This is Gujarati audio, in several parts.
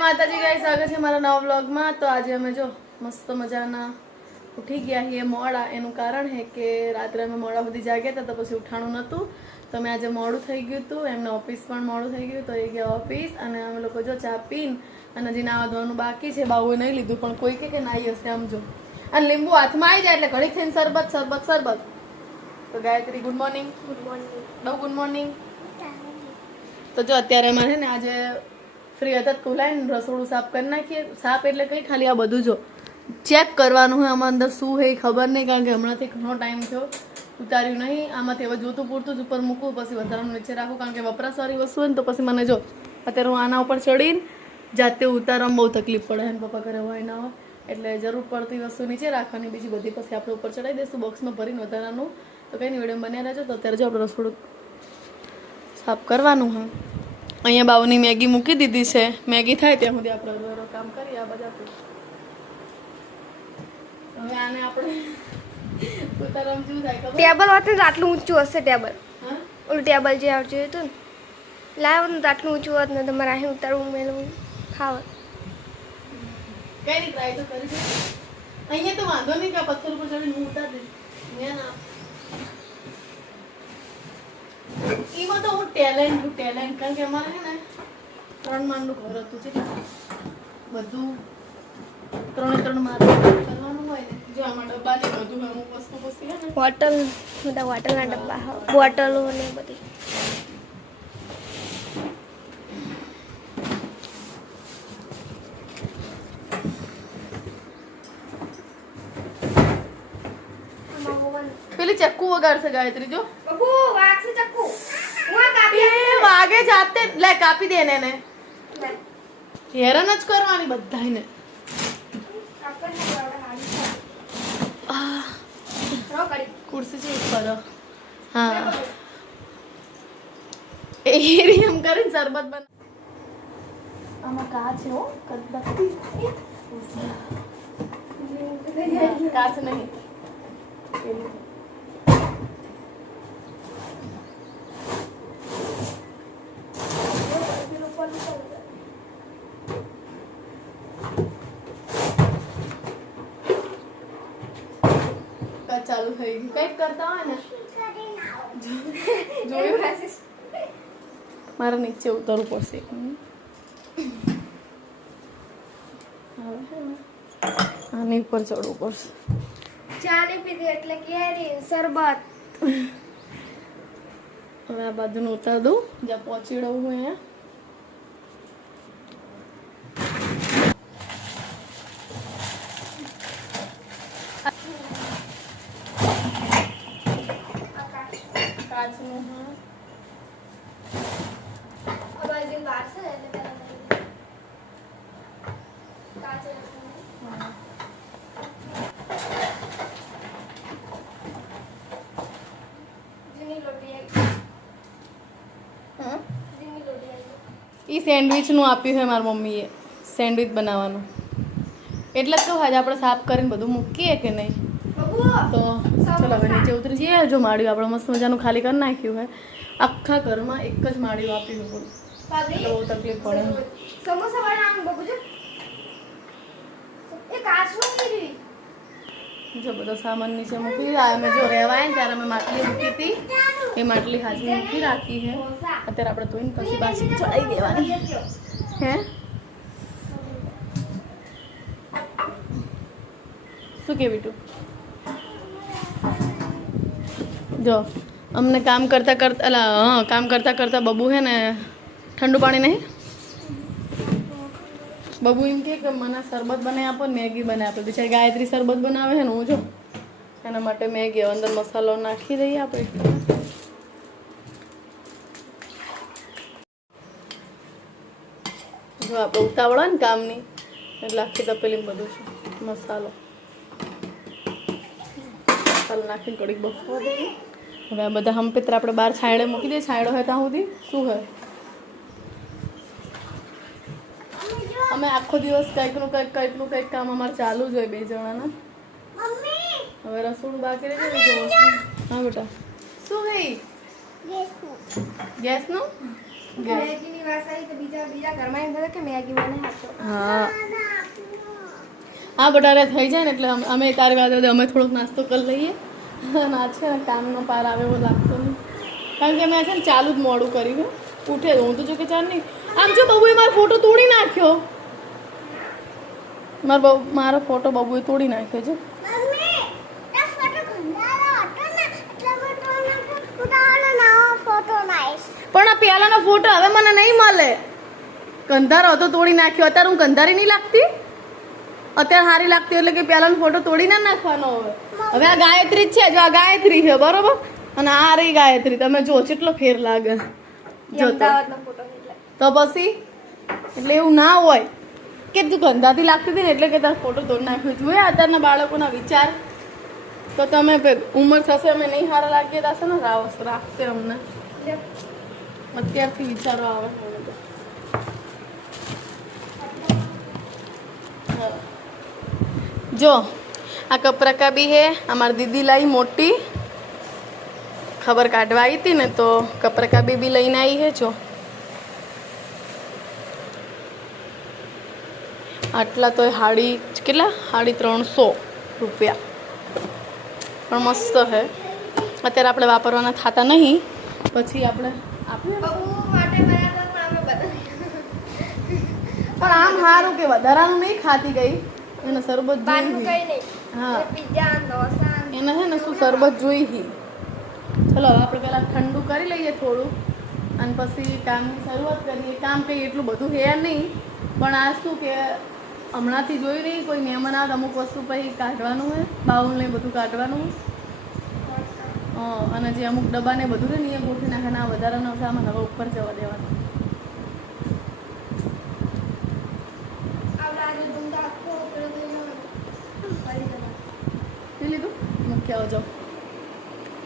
માતાજી ગાઈસ, સ્વાગત છે મારા નવા વ્લોગમાં। તો આજે અમે જો મસ્ત મજાના ઉઠી ગયા છીએ મોડા। એનું કારણ છે કે રાત્રે અમે મોડા સુધી જાગ્યા હતા તો પછી ઉઠાણું નહોતું, તો મેં આજે મોડું થઈ ગયું હતું, એમને ઓફિસ પણ મોડું થઈ ગયું, તો એ ગયા ઓફિસ અને અમે લોકો જો ચા પીને અને હજી નાવા ધોવાનું બાકી છે। બાઉએ નહીં લીધું પણ કોઈ કે નાઈ હશે આમ જો, અને લીંબુ હાથમાં આવી જાય એટલે ઘડી થઈને શરબત શરબત શરબત। તો Gayatri good morning. Good morning બહુ ગુડ મોર્નિંગ। તો જો અત્યારે અમારે ને આજે ફ્રી હતા ખોલાઈને રસોડું સાફ કરી નાખીએ। સાફ એટલે કંઈ ખાલી આ બધું જો ચેક કરવાનું હોય આમાં અંદર શું છે ખબર નહીં, કારણ કે હમણાંથી ઘણો ટાઈમ થયો ઉતાર્યું નહીં। આમાંથી હવે જોતું પૂરતું જ ઉપર મૂકવું, પછી વધારાનું નીચે રાખવું, કારણ કે વપરાશવાળી વસ્તુ હોય ને તો પછી મને જો અત્યારે હું આના ઉપર ચડીને જાતે ઉતારવામાં બહુ તકલીફ પડે છે, પપ્પા ઘરે હોય ના હોય એટલે જરૂર પડતી વસ્તુ નીચે રાખવાની, બીજી બધી પછી આપણે ઉપર ચડાવી દઈશું બોક્સમાં ભરીને વધારાનું। તો કંઈ નહીં, વિડીયો બન્યા રહેજો। તો અત્યારે જો આપણે રસોડું સાફ કરવાનું હા। અહીંયા બાઉની મેગી મૂકી દીધી છે, મેગી થાય ત્યાં સુધી આપણે કામ કરીએ આ બધા। હવે આને આપણે ઉતારવામાં શું થાય ખબર? ટેબલ હોત આટલું ઊંચું હશે ટેબલ, ઓલું ટેબલ જે આવતું હતું ને લાવ ને આટલું ઊંચું હોત ને તમારે અહીં ઉતારવું મેળવું ખાવત। કઈ નહીં, ટ્રાય તો કરી છે। અહીંયા તો વાંધો નહીં કે પથ્થર ઉપર ચડીને હું ઉતાર દઈશ, એમાં તો હું ટેલેન્ટ કારણ કે અમારે છે ને 3 માળનું ઘર હતું છે, બધું 3 માળ કરવાનું હોય ને। જો આમાં ડબ્બાની બધું અમુક વસ્તુ પછી છે ને બોટલ, બધા બોટલના ડબ્બા, બોટલો ને બધી પેલી ચક્કુ વગાડશે ગાયત્રી જો બબુ વાગશે ચક્કુ એ વાગે જાતે લે કાપી દે એને હેરાન જ કરવાની બધાને। ખુરશી છે ઉપર હા એમ કરીને શરબત બન આમાં કાચ છે હો કાચ નહીં ચાલુ થઈ ગયું કઈક કરતા હોય ને જોયું મારે નીચે ઉતરવું પડશે આની ઉપર ચડવું પડશે। ચા ની પીધી એટલે કેરી શરબત। હવે આ બાજુનું ઉતાર દઉં જ્યાં પહોંચી રહું હું અહીંયા। એ સેન્ડવિચનું આપ્યું છે મારી મમ્મીએ, સેન્ડવિચ બનાવવાનું, એટલે જ તો આજે આપણે સાફ કરીને બધું મૂકીએ કે નહીં। તો ચલો હવે નીચે ઉતરી જઈએ। જો માળીઓ આપણે મસ્ત મજાનું ખાલી કરી નાખ્યું છે, આખા ઘરમાં એક જ માળીઓ આપ્યું બોલો, એટલે બહુ તકલીફ પડે। સમોસા બનાવવાનું બબુ જો એ કાચનું કીધી જો બધો સામાન નીચે મૂકી અમે જો રહેવાય ને ત્યારે અમે માટલી મૂકી હતી, એ માટલી હાજરી મૂકી રાખી છે। અત્યારે આપણે ધોઈને પછી પાછી ચડાવી દેવાની હે। શું કે બીટું જો અમને કામ કરતા કરતા બબુ હે ને ઠંડુ પાણી નહીં, બબુ એમ કે મને શરબત બનાવી આપો, મેગી બનાવી આપો। બિચારી ગાયત્રી શરબત બનાવે છે ને હું જો એના માટે મેગી અંદર મસાલો નાખી દઈએ આપણે। જો આપણે ઉતાવળા ને કામની એટલે આખી તપેલી બધું છે મસાલો નાખીને થોડીક બફવા દઈએ। હવે આ બધા હમપેત્ર આપણે બહાર છાંયડે મૂકી દઈએ, છાંયડો હોય ત્યાં સુધી શું હોય અમે આખો દિવસ કંઈકનું કંઈક કામ અમારે ચાલુ જ હોય બે જણાના। હવે રસોડું બાકી રહી જાય। હા બેટા શું ગઈ ગેસનું મેગીની વાત આવી તો બીજા ઘરમાં એમ થયું કે મેગી બને આપો. હા હા બટારે થઈ જાય ને એટલે અમે તારે કાલે અમે થોડોક નાસ્તો કરી લઈએ અને આ છે ને કામનો પાર આવે એવો લાગતો નહીં કારણ કે મેં છે ને ચાલુ જ મોડું કર્યું ઉઠે હું તો જો કે ચાલ નહીં આમ જો બબુએ મારો ફોટો તોડી નાખ્યો મારો ફોટો બબુએ તોડી નાખ્યો છે પણ આ પહેલાનો ફોટો હવે મને નહીં મળે કંધારો હતો તોડી નાખ્યો અત્યારે હું કંધારી નહીં લાગતી અત્યારે સારી લાગતી એટલે કે પહેલાનો ફોટો તોડી ના નાખવાનો હવે આ ગાયત્રી જ છે જો આ ગાયત્રી છે બરોબર અને આ રહી ગાયત્રી તમે જો કેટલો ફેર લાગે જો તો પછી એટલે એવું ના હોય કે તું ગંધાથી લાગતી હતી ને એટલે કે તારો ફોટો તોડી નાખ્યો જોયા અત્યારના બાળકોના વિચાર તો તમે ઉંમર થશે અમે નહીં સારા લાગીએ થશે ને રાખશે અમને અત્યારથી વિચારો આવે જો આ કપરા બી હે અમારી દીદી लाई મોટી ખબર કાઢવા આવી હતી ને તો કપરા બી લઈને આવી હે જો આટલા તો હાડી કેટલા 350 રૂપિયા પણ મસ્ત હે અત્યારે આપણે વાપરવાના થતા નહીં પછી આપણે પણ આમ સારું કે વધારાનું નહીં ખાતી ગઈ એને શરબત જોઈ હા એને છે ને શું શરબત જોઈ ચલો હવે આપણે પહેલાં ઠંડુ કરી લઈએ થોડું અને પછી કામની શરૂઆત કરીએ કામ કંઈ એટલું બધું હે નહીં પણ આ શું કે હમણાંથી જોઈ નહીં કોઈ મહેમાન આવે અમુક વસ્તુ પછી કાઢવાનું હોય બાઉલ ને બધું કાઢવાનું અને જે અમુક ડબ્બાને બધું ને એ ગોઠવી નાખે ના વધારાનો સામાન હવે ઉપર જવા દેવાનું લીધું મૂકી આવજો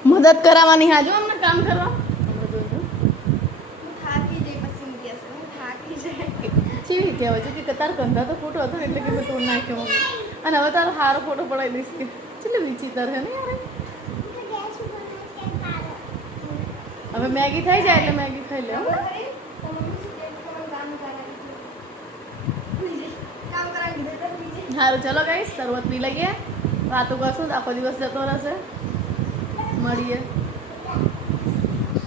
મદદ કરાવવાની હાજો અમને કામ કરવા કેવી રીતે હવે કે તારો કંધા તો ફોટો હતો એટલે કે મેં તોડ નાખ્યો અને હવે તારો સારો ફોટો પડાવી દઈશ કે કેટલું વિચિત્ર છે ને યાર હવે મેગી થઈ જાય એટલે મેગી ખાઈ લે સારું ચલો ગાઈસ શરૂઆત પી લઈએ વાતો કરશું આખો દિવસ જતો રહેશે મળીએ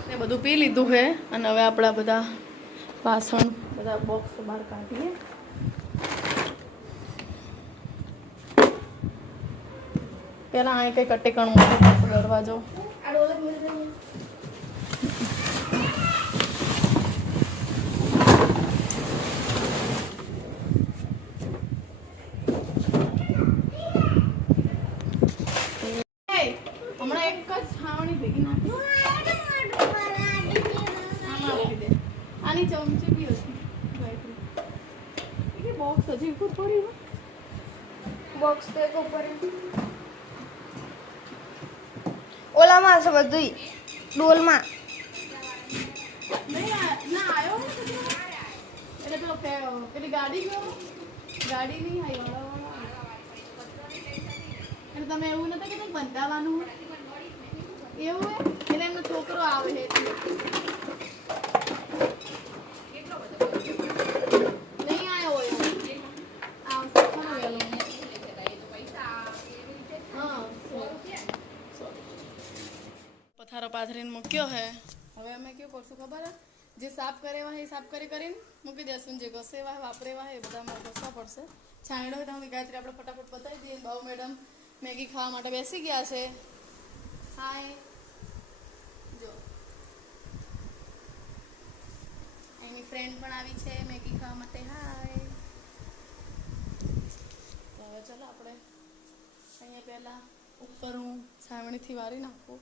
એ બધું પી લીધું છે અને હવે આપણા બધા વાસણ બધા બોક્સ બહાર કાઢીએ પેલા અહીં કઈ કટેકણ મૂકી દરવાજો હમણાં એક જ છાવણી ભેગી નાખી આની ચમચી બી હતી બોક્સ હજી ઉપર પડ્યું બોક્સ તો એક ઉપર ઓલામાં છે બધું ડોલમાં ના આવ્યો એટલે પેલો પેલી ગાડી ગયો ગાડી નહીં આવી એટલે તમે એવું નતા કે બંધાવાનું એવું હે એટલે એમનો છોકરો આવે છે નહીં આવ્યો હોય આવશે ખરો વહેલો હા પથારો પાથરીને મૂક્યો હે હવે અમે કેવું કરશું ખબર હે જે સાફ કરેવા હે એ સાફ કરીને મૂકી દેશું જે ઘસેવા હે વાપરેવા હે એ બધામાં ઘસવા પડશે છાંયડો હોય તો ગાયત્રી આપણે ફટાફટ બતાવી દઈએ બાઉ મેડમ મેગી ખાવા માટે બેસી ગયા છે હાય જો એની ફ્રેન્ડ પણ આવી છે મેગી ખાવા માટે હાય તો હવે ચાલો આપણે અહીંયા પહેલાં ઉપર હું છાવણીથી વારી નાખું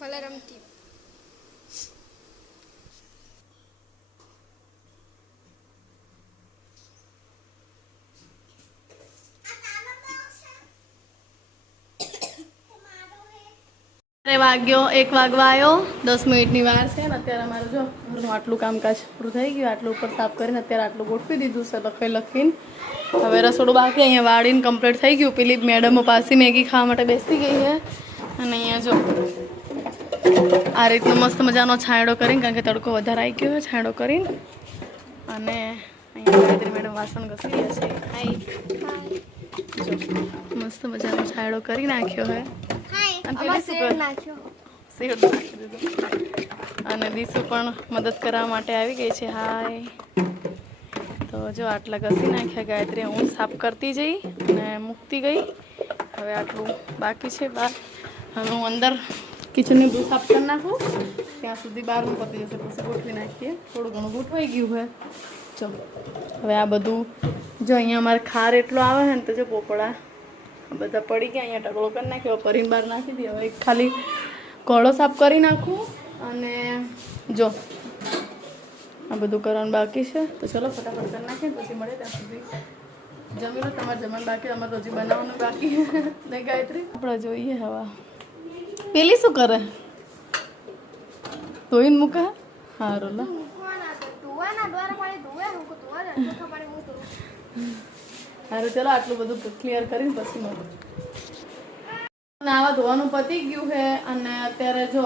ભલે રમતી વાગ્યો 1 વાગવા આવ્યો 10 મિનિટની વાર છે ને અત્યારે અમારે જો ઘરનું આટલું કામકાજ પૂરું થઈ ગયું. આટલું ઉપર સાફ કરીને અત્યારે આટલું ગોઠવી દીધું છે લખીને. હવે રસોડું બાકી અહીંયા વાળીને કમ્પ્લીટ થઈ ગયું. પેલી મેડમો પાસે મેગી ખાવા માટે બેસી ગઈ છે અને અહીંયા જો આ રીતનો મસ્ત મજાનો છાંયડો કરીને, કારણ કે તડકો વધારે આવી ગયો છે, છાંયડો કરીને અને અહીંયા ગાયત્રી મેડમ વાસણ ઘસી રહ્યા છે. હાય મસ્ત મજાનો છાંયડો કરી નાખ્યો હે અને દીસુ પણ મદદ કરવા માટે આવી ગઈ છે. હાય તો જો આટલા ઘસી નાખ્યા ગાયત્રી, હું સાફ કરતી જઈ અને મૂકતી ગઈ. હવે આટલું બાકી છે બહાર. હવે હું અંદર કિચનની બધું સાફ કરી નાખું ત્યાં સુધી બહારનું પતી જશે, પછી ગોઠવી નાખીએ. થોડું ઘણું ગોઠવાઈ ગયું હોય. ચલો હવે આ બધું જો અહીંયા અમારે ખાર એટલો આવે છે ને તો જો પોપડા બધા પડી ગયા. અહીંયા ટકલો કરી નાખ્યો, પરીને બહાર નાખી દઈએ. હવે ખાલી કોળો સાફ કરી નાખું અને જો આ બધું કરવાનું બાકી છે. તો ચલો ફટાફટ કરી નાખીએ, પછી મળે ત્યાં સુધી જમી લો. તમારે જમવાનું બાકી, અમારે તો હજી બનાવવાનું બાકી નહીં ગાયત્રી. આપણે જોઈએ હવા પેલી શું કરે, ધોઈને મૂકે. સારું લા સારું ચલો આટલું બધું ક્લિયર કરીને પછી મળું. નાવા ધોવાનું પતી ગયું છે અને અત્યારે જો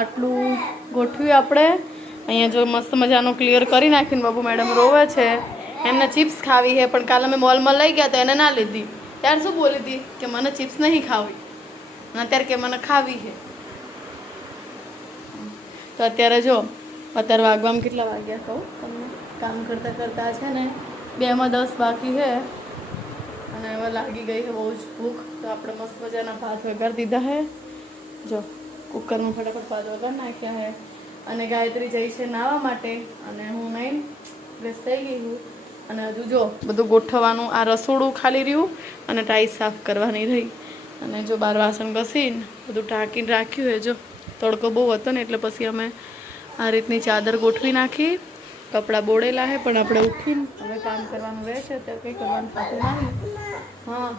આટલું ગોઠવ્યું આપણે. અહીંયા જો મસ્ત મજાનું ક્લિયર કરી નાખીને બાબુ મેડમ રોવે છે. એમને ચિપ્સ ખાવી છે પણ કાલે અમે મોલમાં લઈ ગયા તો એને ના લીધી. ત્યારે શું બોલી હતી કે મને ચિપ્સ નહીં ખાવી અને અત્યારે કે મને ખાવી છે. તો અત્યારે જો અત્યારે વાગવામાં કેટલા વાગ્યા કહું તમને, કામ કરતાં કરતાં છે ને 2:10 બાકી છે અને હવે લાગી ગઈ છે બહુ જ ભૂખ. તો આપણે મસ્ત મજાના ભાત વઘારી દીધા છે. જો કુકરમાં ફટાફટ ભાત વઘારી નાખ્યા છે અને ગાયત્રી જઈ છે નાહવા માટે અને હું નહીં ફ્રેશ થઈ ગઈ છું. અને હજુ જો બધું ગોઠવવાનું, આ રસોડું ખાલી રહ્યું અને ટાઈસ સાફ કરવાની રહી. અને જો બહાર વાસણ ઘસીને બધું ઢાંકીને રાખ્યું છે. જો તડકો બહુ હતો ને એટલે પછી અમે આ રીતની ચાદર ગોઠવી નાખી. કપડાં બોળેલા છે પણ આપણે ઉઠીને હવે કામ કરવાનું રહેશે. અત્યારે કંઈ કરવાનું થતું નથી. હા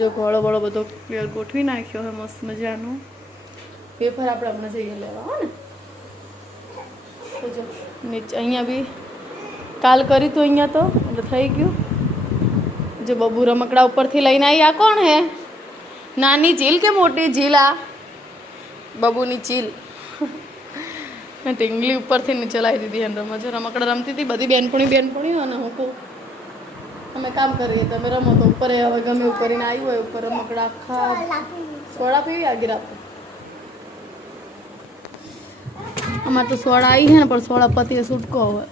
જો ઘોળો વળો બધો ક્લિયર ગોઠવી નાખ્યો હોય મસ્ત મજાનું. પેપર આપણે હમણાં જઈએ લેવા હો ને. તો જો નીચે અહીંયા બી કાલ કર્યું હતું અહીંયા તો એટલે થઈ ગયું. જો બબુ રમકડા ઉપરથી લઈને આવી. આ કોણ હે? નાની ચીલ કે મોટી ચીલ? આ બબુની ચીલ ટીંગલી ઉપરથી નીચે લાવી દીધી. એને રમજો રમકડા રમતી હતી બધી બેનપણીઓ અને હું કહું અમે કામ કરીએ તમે રમો. તો ઉપર હવે ગમે એવું કરીને આવ્યું હોય ઉપર રમકડા આખા સોડા પીવી આગળ આપે. અમારે તો સોડા આવી છે ને પણ સોડા પતીએ છૂટકો હવે.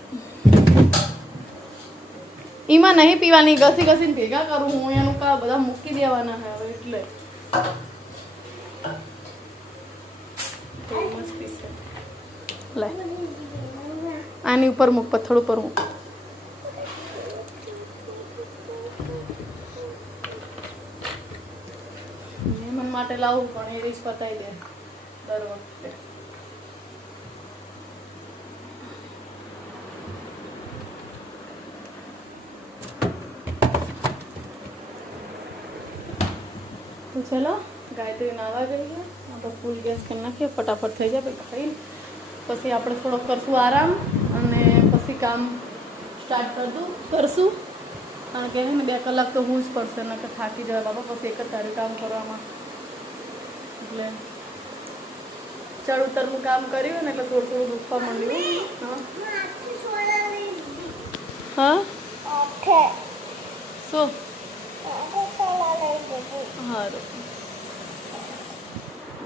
એમાં નહીં પીવાની, ઘસી ઘસીને ભેગા કરું હું. એનું કા બધા મૂકી દેવાના છે હવે એટલે લે આની ઉપર મૂક, પથ્થર ઉપર મૂક. મહેમાન માટે લાવવું પણ એ રીત પતાવી દે દર વખતે. તો ચલો ગાયત્રી નાવા જઈએ. આપણે ફૂલ ગેસ કરી નાખીએ, ફટાફટ થઈ જાય પછી ખાઈ પછી આપણે થોડોક કરશું આરામ અને પછી કામ સ્ટાર્ટ કરશું. કારણ કે ને 2 કલાક તો હું જ પડશે ને કે થાકી જાય બાબા પછી એક જ તારે કામ કરવામાં. એટલે ચડ ઉતરનું કામ કર્યું ને એટલે થોડું થોડું દુખવા માંડ્યું. હા શું સારું.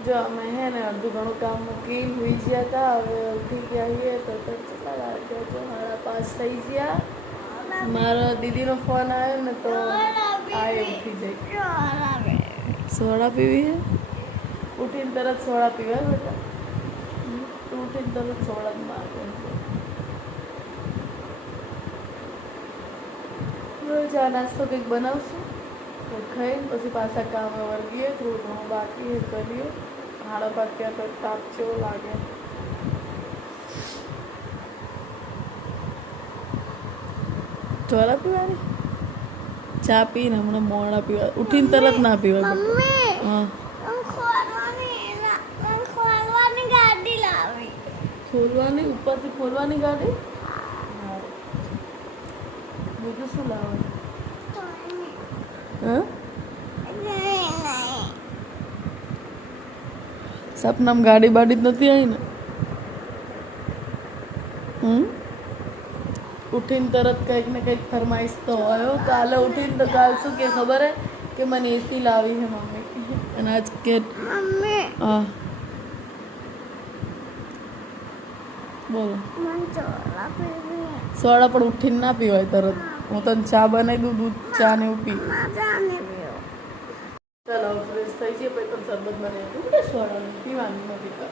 જો અમે હે ને અડધું ઘણું કામ મૂકી હોઈ ગયા હતા. હવે ઉઠી ગયા છીએ તો કેટલા વાગ્યા? જો 5:30 થઈ ગયા. મારા દીદીનો ફોન આવ્યો ને તો આ ઉઠી જાય. સોડા પીવી છે? ઉઠીને તરત સોડા પીવા બેટા. ઉઠીને તરત સોડા જ મારે. ચા નાસ્તો કંઈક બનાવશું ખાઈને પછી પાછા કામે વળગીએ. થોડું ઘણું બાકી એ કરીએ. 8:30 તો તાપ જેવો લાગે. ચોરા પીવાની ચા પીને હમણાં મોડા પીવા ઉઠીને તરત ના પીવા. હા ખોલવાની ઉપરથી ખોલવાની ગાડી. બીજું શું લાવવાનું? હા સપનામાં ગાડી બાડી જ નથી આવી ને. ઉઠીને તરત કંઈક ને કંઈક ફરમાઈશ તો હોય. કાલે ઉઠીને તો કાલ શું કે ખબર હે કે મને એસી લાવી છે મમ્મી. અને આજ કે હા બોલો સોડા પણ ઉઠીને ના પીવાય તરત. હું તને ચા બનાવી દઉં. દૂધ ચા ને એવું પી. ચાલો ફ્રેશ થઈ જઈએ પછી પણ શરબત બનાવી દઉં. સોડા પીવાની નથી કર.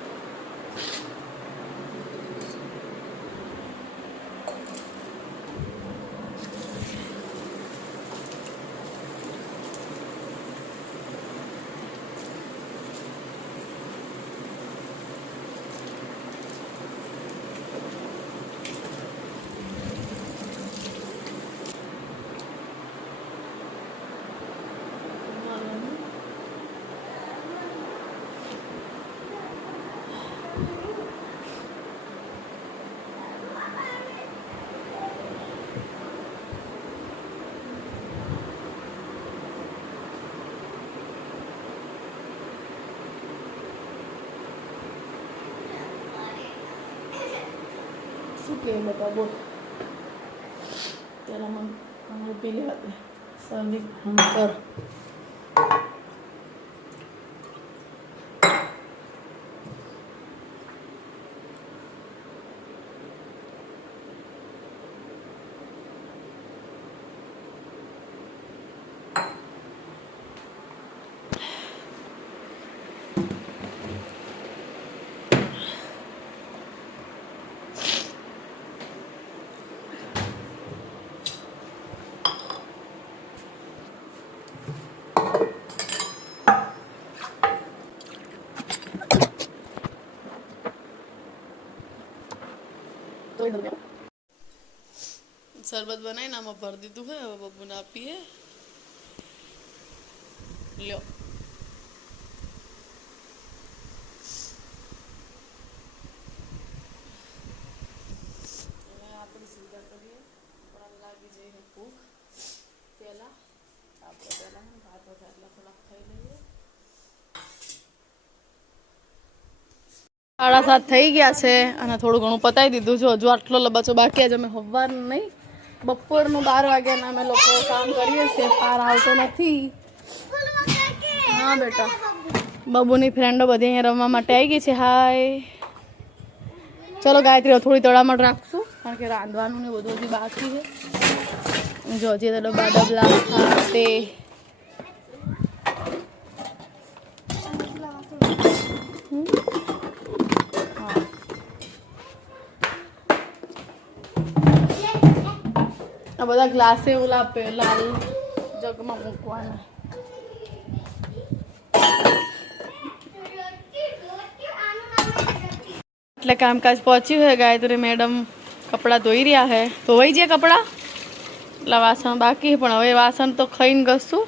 શું કહે બતા બોલ. ત્યારે મને પી લેવા દે. સર્વિક હંકર શરબત બનાવીને આમાં ભરી દીધું છે. હવે બબુને આપીએ. લ્યો હવે આપણે સુવિધા કરીએ. પણ લાગી જઈએ ભૂખ. પહેલાં આપણે પહેલાં ભાત એટલા થોડાક ખાઈ લઈએ. 7:30 થઈ ગયા છે અને થોડું ઘણું પતાવી દીધું છે. હજુ આટલો લબાચો બાકી. આજે અમે સવારનું નહીં બપોરનું 12 વાગ્યાના અમે લોકો કામ કરીએ છીએ. પાર આવતો નથી. હા બેટા બબુની ફ્રેન્ડો બધી અહીંયા રમવા માટે આવી ગઈ છે. હાય ચલો ગાયત્રી થોડી તળામણ રાખશું કારણ કે રાંધવાનું ને બધું હજી બાકી છે. જો હજી તો ડબ્બા ડબલા તે આ બધા ગ્લાસે ઓલા લાલ જગમાં મૂકવાના. એટલે કામકાજ પહોંચ્યું છે. ગાયત્રી મેડમ કપડાં ધોઈ રહ્યા છે. ધોવાઈ જાય કપડાં એટલા વાસણ બાકી પણ હવે વાસણ તો ખાઈને ઘસશું.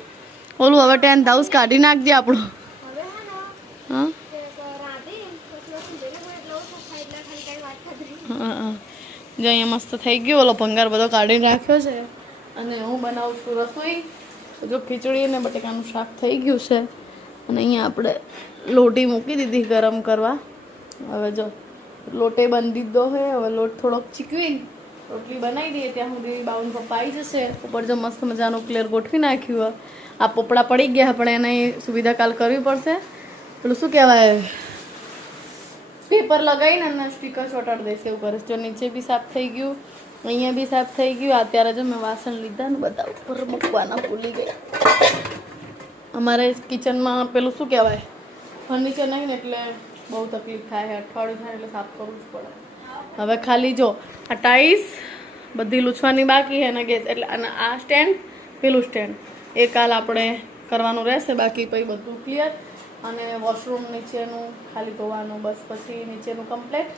ઓલું હવે 10th હાઉસ કાઢી નાખજે આપણું. હા જો અહીંયા મસ્ત થઈ ગયું. ઓલો ભંગાર બધો કાઢીને રાખ્યો છે અને હું બનાવું છું રસોઈ. જો ખીચડી અને બટેકાનું શાક થઈ ગયું છે અને અહીંયા આપણે લોટી મૂકી દીધી ગરમ કરવા. હવે જો લોટે બંધી દીધો છે. હવે લોટ થોડોક ચીકવીને રોટલી બનાવી દઈએ ત્યાં સુધી બાઉન પપ્પા આવી જશે. ઉપર જો મસ્ત મજાનું ક્લિયર ગોઠવી નાખ્યું. આ પોપડા પડી ગયા પણ એની સુવિધા કાલ કરવી પડશે. પેલું શું કહેવાય પેપર લગાવીને અને સ્ટીકર ચોટાડી દઈશ એવું કરીશ. જો નીચે બી સાફ થઈ ગયું અહીંયા બી સાફ થઈ ગયું. અત્યારે જો મેં વાસણ લીધા ને બધા ઉપર મૂકવાના ભૂલી ગઈ. અમારે કિચનમાં પેલું શું કહેવાય ફર્નિચર નહીં ને એટલે બહુ તકલીફ થાય. અઠવાડિયું થાય એટલે સાફ કરવું જ પડે. હવે ખાલી જો આ ટાઈસ બધી લૂછવાની બાકી છે અને ગેસ એટલે અને આ સ્ટેન્ડ પેલું સ્ટેન્ડ એ કાલ આપણે કરવાનું રહેશે. બાકી પછી બધું ક્લિયર. અને વોશરૂમ નીચેનું ખાલી ધોવાનું, બસ પછી નીચેનું કમ્પ્લીટ.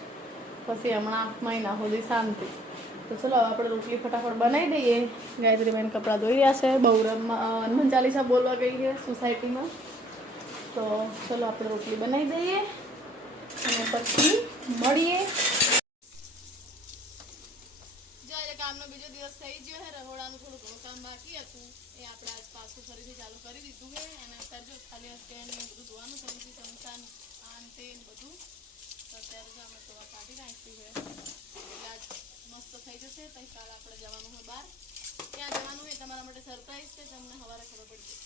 પછી હમણાં મહિના સુધી શાંતિ. તો ચલો હવે આપણે રોટલી ફટાફટ બનાવી દઈએ. ગાયત્રીબેન કપડાં ધોઈ રહ્યા છે, બહુ હનુમાન ચાલીસા બોલવા ગઈ છે સોસાયટીમાં. તો ચલો આપણે રોટલી બનાવી દઈએ અને પછી મળીએ. જો આજે કામનો બીજો દિવસ થઈ ગયો છે. રહોડાનું થોડું ઘણું કામ બાકી હતું, એ આપણે આજ પાછું ફરીથી ચાલુ કરી દીધું છે. અને અત્યારે જો ખાલી સ્ટેન્ડ ને બધું ધોવાનું છે, ચમચા આન તે બધું. તો અત્યારે જો અમે થોડા કાઢી નાખ્યું છે, એટલે આજ મસ્ત થઈ જશે. તો કાલ આપણે જવાનું હોય બહાર. ક્યાં જવાનું હોય તમારા માટે સરપ્રાઈઝ છે, તમને સવારે ખબર પડી જશે.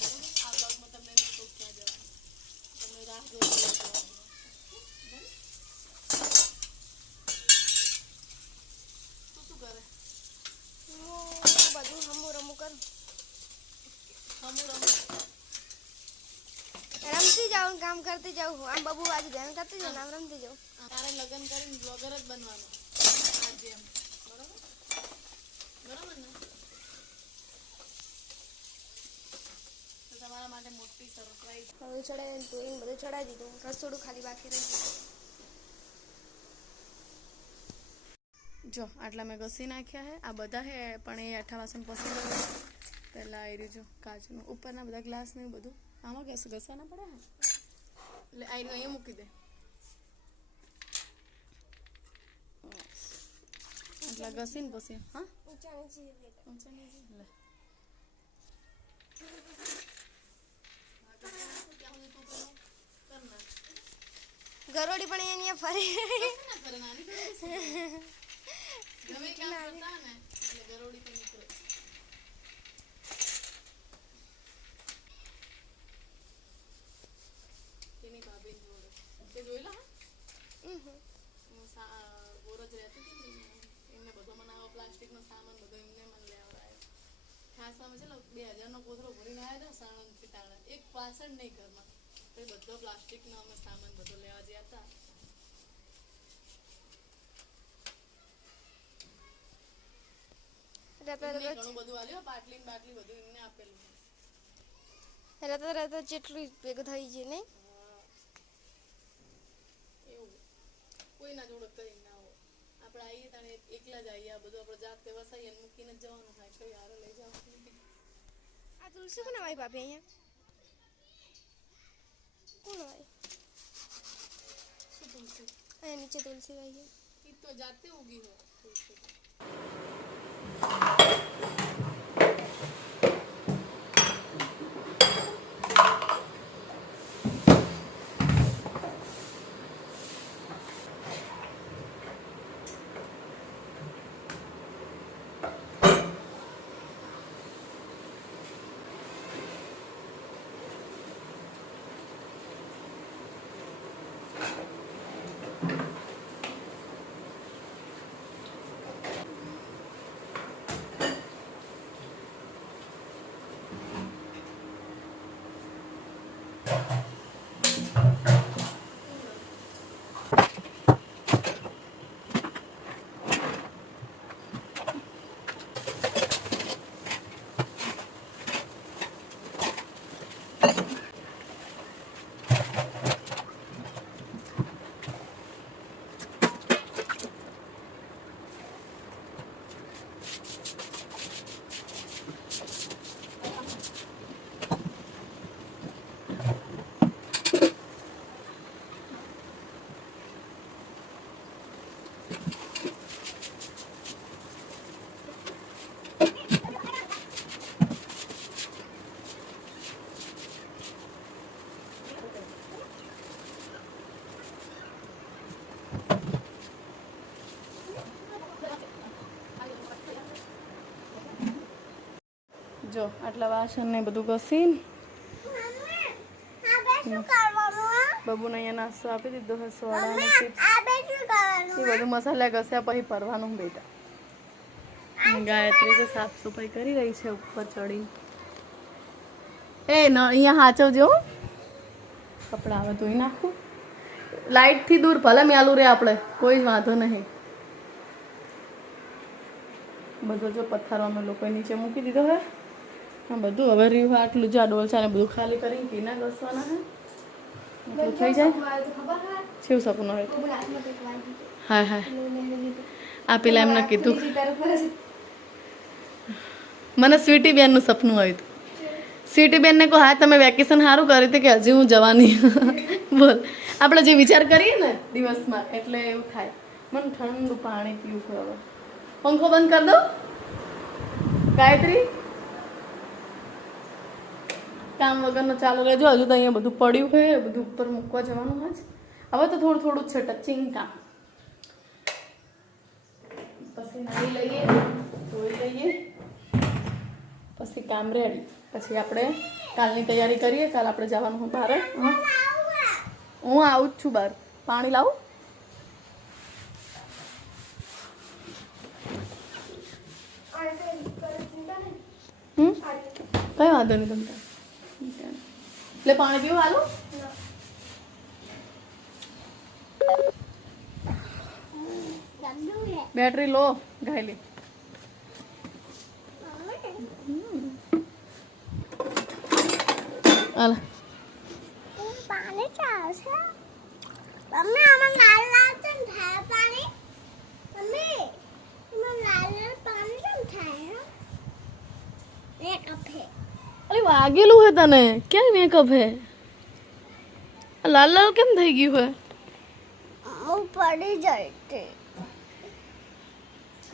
બરાબર, આ બ્લોગમાં તમને નહીં કહું ક્યાં જવાનું, તમને રાહ જોઈ જવાનું. શું કરે? બધું હમું રમું કરું. રમતી જાઉં, કામ કરતી જાઉં. આમ બબુ આજે ધ્યાન કરતી જાઉં, આમ રમતી જાઉં. તારે લગ્ન કરીને બ્લોગર જ બનવાનો આજે એમ. બરોબર બરોબર ને? તો તમારા માટે મોટી સરપ્રાઈઝ. બધું ચડાવી તો એ બધું ચડાવી દીધું. રસોડું ખાલી બાકી રહી ગયું. જો આટલા મેં ઘસી નાખ્યા છે. આ બધા છે પણ એ આઠા વાસણ પસંદ આવે. પહેલાં આવી રહ્યું જો કાચનું ઉપરના બધા ગ્લાસ ને એવું બધું આમાં ઘસવા ના પડે ને, એટલે આવી રહ્યું અહીંયા મૂકી દે. આટલા ઘસીને પછી હા ઊંચા નીચે લે. ગરોડી પણ અહીંયા ફરે. ગમે કામ કરતા ને એટલે ગરોડી પણ નીકળે. તેની ભાભી જોડે તે જોયેલા હા બોરજ રહેતી હતી ને, એમને બધો મને આવો પ્લાસ્ટિકનો સામાન બધો એમને મને લેવડાયો. ખાસમાં છે 2000નો કોથળો ભરીને આવ્યા હતા સાણંદથી તાણે. એક વાસણ નહીં ઘરમાં, તો એ બધો પ્લાસ્ટિકનો અમે સામાન બધો લેવા ગયા હતા. ઘણું બધું આલ્યું, બાટલી બાટલી બધું એમને આપેલું. રહેતા રહેતા જેટલું ભેગું થઈ ગયું નહીં. એવું કોઈના જોડે કઈ ના હોય. આપણે આવીએ તાણે એકલા જ આવીએ. આ બધું આપણે જાતે વસાઈએ અને મૂકીને જવાનું થાય. કઈ હારે લઈ જવાનું. આ તુલસી કોણ આવી ભાભી અહીંયા? કોણ આવી? શું તુલસી? અહીંયા નીચે તુલસી આવી છે. એ તો જાતે ઉગી હોય તુલસી. જો આટલા વાસણ ને બધું ઘસીને બબુને અહીંયા નાસ્તો આપી દીધો છે. સોડા અને ચિપ્સ એ બધું મસાલા ઘસ્યા પછી ભરવાનું બેટા. ગાયત્રી તો સાફ સફાઈ કરી રહી છે ઉપર ચડી. એ ન અહીંયા હાચવજો, કપડા હવે ધોઈ નાખું. લાઈટ થી દૂર ભલે મેલું રે, આપણે કોઈ જ વાંધો નહીં. બધો જો પથ્થરો અમે લોકો નીચે મૂકી દીધો હે હા બધું હવે રહ્યું આટલું જ આ ડોલચા ને બધું ખાલી કરીને કીના ઘસવાના હે એટલું થઈ જાય શિવ સપનું હોય હા હા આ પેલા એમને કીધું મને સ્વીટી બેનનું સપનું આવ્યું હતું સ્વીટી બેનને કહો હા તમે વેકેશન સારું કર્યું હતું કે હજી હું જવાની બોલ આપણે જે વિચાર કરીએ ને દિવસમાં એટલે એવું થાય મને ઠંડુ પાણી પીવું છે હવે પંખો બંધ કરી દો ગાયત્રી કામ વગરનો ચાલુ રહેજો હજુ તો અહીંયા બધું પડ્યું છે બધું ઉપર મૂકવા જવાનું હોય છે હવે તો થોડું થોડું જ છે ટચિંગ કામ પછી નાહી લઈએ ધોઈ લઈએ પછી કામ રેડી પછી આપણે કાલની તૈયારી કરીએ કાલ આપણે જવાનું હું બહાર હું આવું જ છું બહાર પાણી લાવું કઈ વાંધો નહીં તમને એટલે પાણી પીવું હાલો બેટરી લો ગાયલી હાલ પાણી ચાલશે મમ્મી આમાં લાલ લાલ કેમ થાય પાણી મમ્મી આમાં લાલ લાલ પાણી કેમ થાય મેકઅપ હે અરે વાગેલું હે તને ક્યાં મેકઅપ હે લાલ લાલ કેમ થઈ ગયું હે હું પડી જાય તે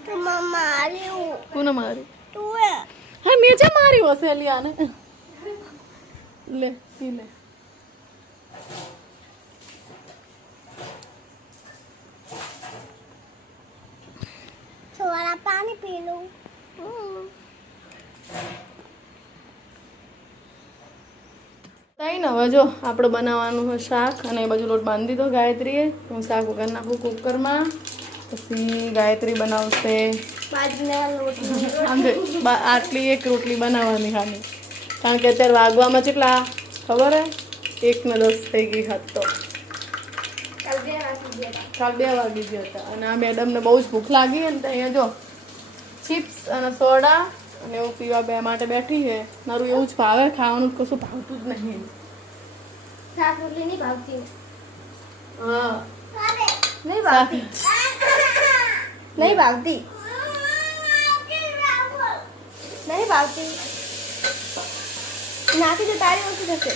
તું મારી કોને મારી તું હા મેં જે મારી હશે અલિયાને લે પી લે થોડા પાણી પી લઉં કઈ ને હવે જો આપણે બનાવવાનું હોય શાક અને એ બાજુ લોટ બાંધી દીધો ગાયત્રીએ હું શાક વગર નાખું કુકરમાં પછી ગાયત્રી બનાવશે આટલી એક રોટલી બનાવવાની ખાલી કારણ કે અત્યારે વાગવામાં કેટલા ખબર હે 1:10 થઈ ગઈ હાથ તો કાલ 2 વાગી ગયા હતા અને આ મેડમને બહુ જ ભૂખ લાગી ને તો અહીંયા જો ચિપ્સ અને સોડા અને એવું પીવા બે માટે બેઠી છે મારું એવું જ ભાવે ખાવાનું કશું ભાવતું જ નહીં શાક રોટલી નહીં ભાવતી હા નહીં ભાવતી નહીં ભાવતી નહીં ભાવતી નાખી તો તારી ઓછી થશે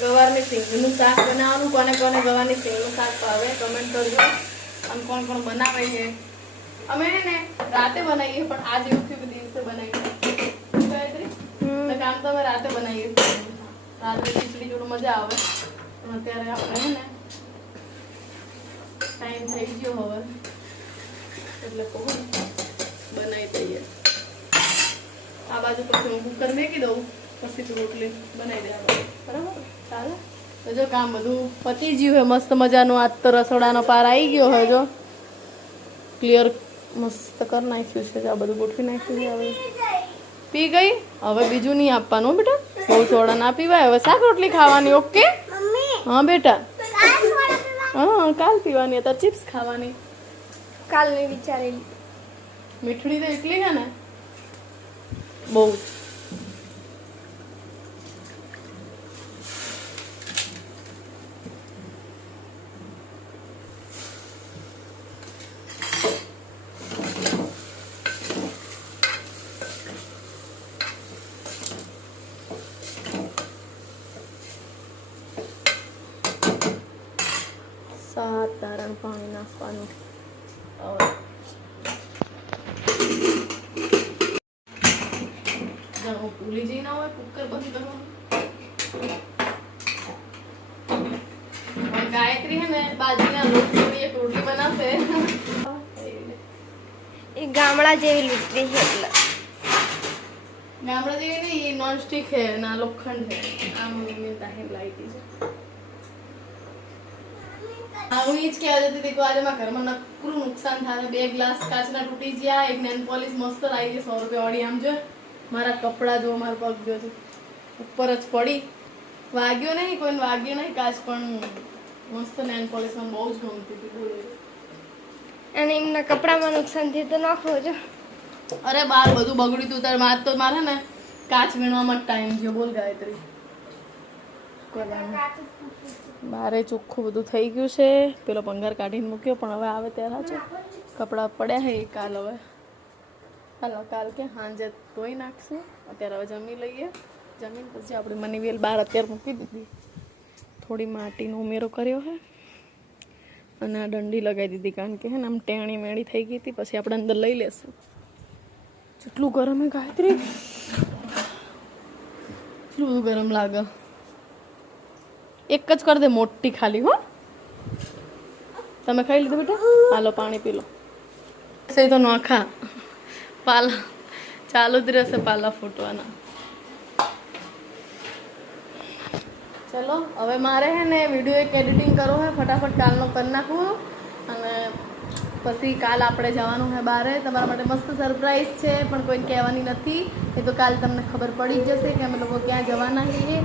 ગવારની સિંગનું શાક બનાવવાનું કોને કોને ગવારની સિંગનું શાક ભાવે કમેન્ટ કરજો અને કોણ કોણ બનાવે છે અમે ને રાતે બનાવીએ પણ આજ એવું થયું કે દિવસે બનાવીએ ગાયત્રી કામ તો અમે રાતે બનાવીએ રાત્રે ખીચડી જોડું મજા આવે પણ અત્યારે આપણે હે ને ટાઈમ થઈ ગયો હવે એટલે કહું બનાવી દઈએ આ બાજુ પછી હું કુકર મેકી દઉં પછી તું રોટલી બનાવી દેવાનું બરાબર ચાલે તો જો કામ બધું પતી ગયું હોય મસ્ત મજાનું આજ તો રસોડાનો પાર આવી ગયો હોય જો ક્લિયર મસ્ત કરી નાખ્યું છે આ બધું ગોઠવી નાખ્યું છે હવે પી ગઈ હવે બીજું નહીં આપવાનું બેટા બહુ સોડા ના પીવાય હવે શાક રોટલી ખાવાની ઓકે હા બેટા હા કાલ પીવાની હતા ચિપ્સ ખાવાની કાલ નહીં વિચારેલી મીઠડી તો એટલી છે ને બહુ જ સાત દાણા પાણી નાખવાનું ભૂલી જઈ ના હોય કુકર બંધ કરવાનું ગાયત્રી હે ને બાજરીના લોટની એક રોટલી બનાવશે એ ગામડા જેવી લીટી છે એટલે ગામડા જેવી નહીં નોન સ્ટિક છે ના લોખંડ છે આ મમ્મી તાહે લાવી છે હું ઈ જ કહેવા જતી હતી કે આજે મારા ઘરમાં નકરું નુકસાન થાય 2 ગ્લાસ કાચના તૂટી ગયા એક નેન પોલિશ મસ્ત લાવી છે 100 રૂપિયા વાળી આમ જો મારા કપડા જો મારા પગ જો ઉપર જ પડી વાગ્યો નહીં કોઈને વાગ્યો નહીં કાચ પણ મસ્ત નેન પોલિશ મને બહુ જ ગમતી હતી બોલો અને એમના કપડામાં નુકસાન થયું તો નાખો જો અરે બાર બધું બગડ્યું હતું તાર માર તો મારે ને કાચ વીણવામાં ટાઈમ ગયો. બોલ ગાયત્રી. બારે ચોખ્ખું બધું થઈ ગયું છે. પેલો પંગાર કાઢીને મૂક્યો પણ હવે આવે ત્યારે છે. કપડાં પડ્યા છે કાલ હવે હાલો કાલ કે સાંજે ધોઈ નાખશું. અત્યારે હવે જમી લઈએ. જમીન પછી આપણે મનીવેલ બહાર અત્યારે મૂકી દીધી. થોડી માટીનો ઉમેરો કર્યો છે અને આ દંડી લગાવી દીધી કારણ કે હે ને આમ ટેણી મેળી થઈ ગઈ હતી. પછી આપણે અંદર લઈ લેશું. જેટલું ગરમ હે ગાયત્રી, એટલું બધું ગરમ લાગે. એક જ કરી દે મોટી ખાલી. હો તમે ખાઈ લીધું બેટા? હાલો પાણી પી લો. સહી તો નોખા પાલા ચાલુ જ રહેશે પાલા ફૂટવાના. ચલો હવે મારે હે ને વિડીયો એક એડિટિંગ કરવો હે ફટાફટ કાલનો કરી નાખવું અને પછી કાલ આપણે જવાનું છે બારે. તમારા માટે મસ્ત સરપ્રાઈઝ છે પણ કોઈને કહેવાની નથી. એ તો કાલ તમને ખબર પડી જ જશે કે અમે લોકો ક્યાં જવાના છીએ.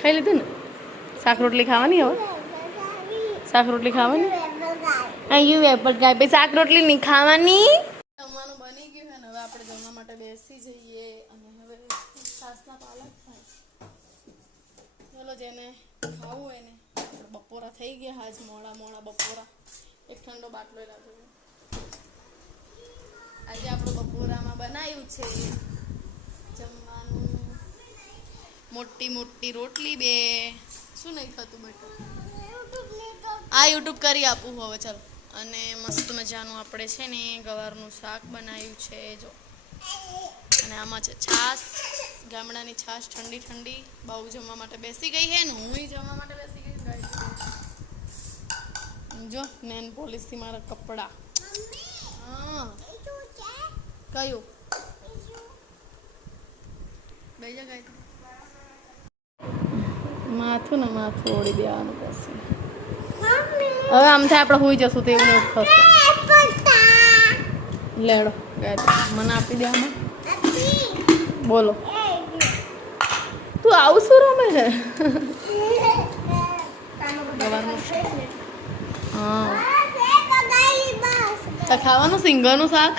ખાઈ લીધું ને? શાક રોટલી ખાવાની હવે? શાક રોટલી ખાવાની? આયુ વેપર ગાય ભાઈ શાક રોટલી નહીં ખાવાની. જમવાનું બની ગયું છે ને હવે આપણે જમવા માટે બેસી જઈએ અને હવે છાસના પાલક થાય. ચલો જેને ખાવું એને બપોરા થઈ ગયા. આજ મોડા બપોરા. એક ઠંડો બાટલો રાખો. આજે આપણે બપોરામાં બનાવ્યું છે જમવાનું મોટી રોટલી બે. શું નહીં ખાતું બેટા? આ યુટ્યુબ કરી આપું હવે ચાલો. અને મસ્ત મજાનું આપણે છે ને ગવારનું શાક બનાવ્યું છે જો. અને આમાં છે છાશ, ગામડાની છાશ ઠંડી ઠંડી. બહુ જમવા માટે બેસી ગઈ છે ને હું જમવા માટે બેસી ગઈ. જો નેન પોલિશથી મારા કપડા. હા કયું બેજા ગાય માથું ઓળી દેવાનું પછી. હવે આમ થાય આપણે હોઈ જશું તો એવું થશે. લેડો ગાય મને આપી દે આમાં. બોલો તું આવું શું રમે છે? હા ખાવાનું સિંગરનું શાક.